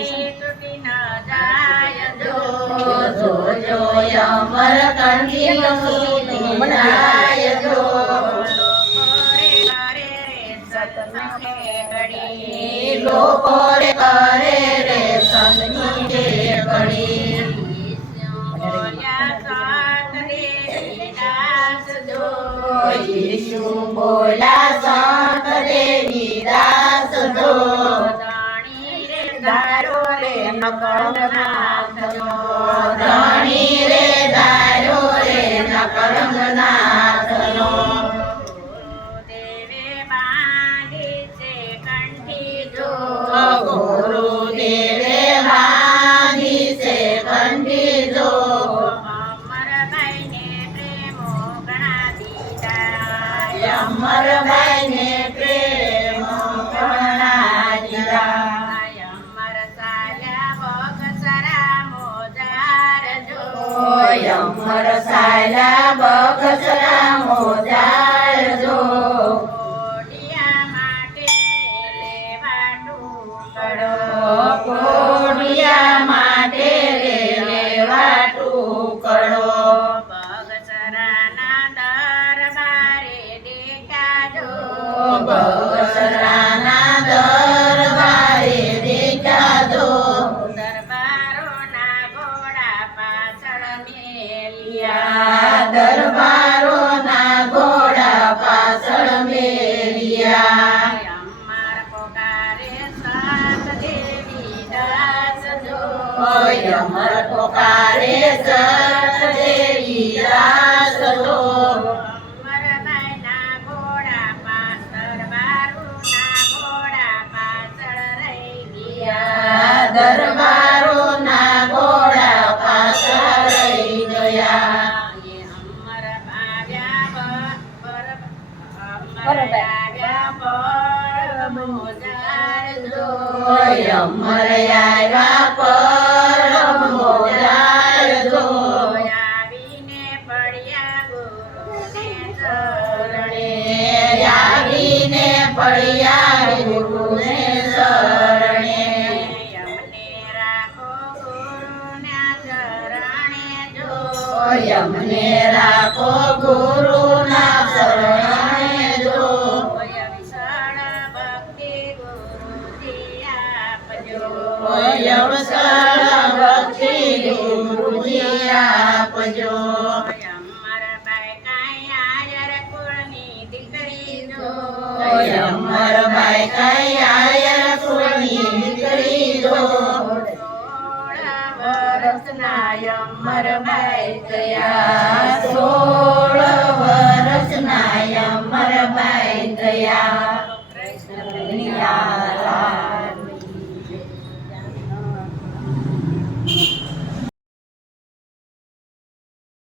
તૂટી ન જાય જો જોજો અમર કંઠી તૂટી ન જાય જો લોકો રે કરે રે સંતની ઘડી ઈશુ બોલ્યા સંત દેવીદાસ જો ધણી રે ધારો રે નકળનાથનો ધણી રે ધારો રે નકળનાથનો દેવે બાંધી છે કંઠી જો ગુરુદેવે બાંધી છે કંઠી જો અમરભાઈને પ્રેમો ઘણા દીધા અમરભાઈને પ્રેમ ઘણા દીધા અમર સાલ્યા બગસરા મોજાર જો અમર સાયલા બગસરા મોજાર જો કોડિયા માટે લેવા ટુકડો કોડિયા માટે રે લેવા ટુકડો બગસરાના દરબારે દેખાજો બગસરાના દરબારે દેખાજો દરબારોના ઘોડા પાછળ યા મેલિયા દરબારોના ઘોડા પાછળ મેલિયા અમર પોકારે સાત દેવી દાસ જો અમર પોકારે સત દેવી દાસ જો અમરભાઈના ઘોડા પાછળ દરબારોના ઘોડા પાછળ રહી ગયા દરબારોના ઘોડા પાછળ રહી ગયા અમર આવ્યા પર મોજાર જો અમર આવ્યા પરમ મોજાર જો આવીને પડ્યા ગુરુને ચરણે આવીને પડ્યા ગુરુને શરણે અમને રાખો ગુરુના ચરણે જો અમને રાખો ગુરુના શરણે જો વિશાળ ભક્તિ ગુરુજી આપજો અવસર ભક્તિ ગુરુજી આપજો અમરભાઈ કાંઈ આયર કુળની દીકરી જો અમરભાઈ કઈ આયર કુળની દીકરી જો 16 વર્ષના અમરભાઈ થયા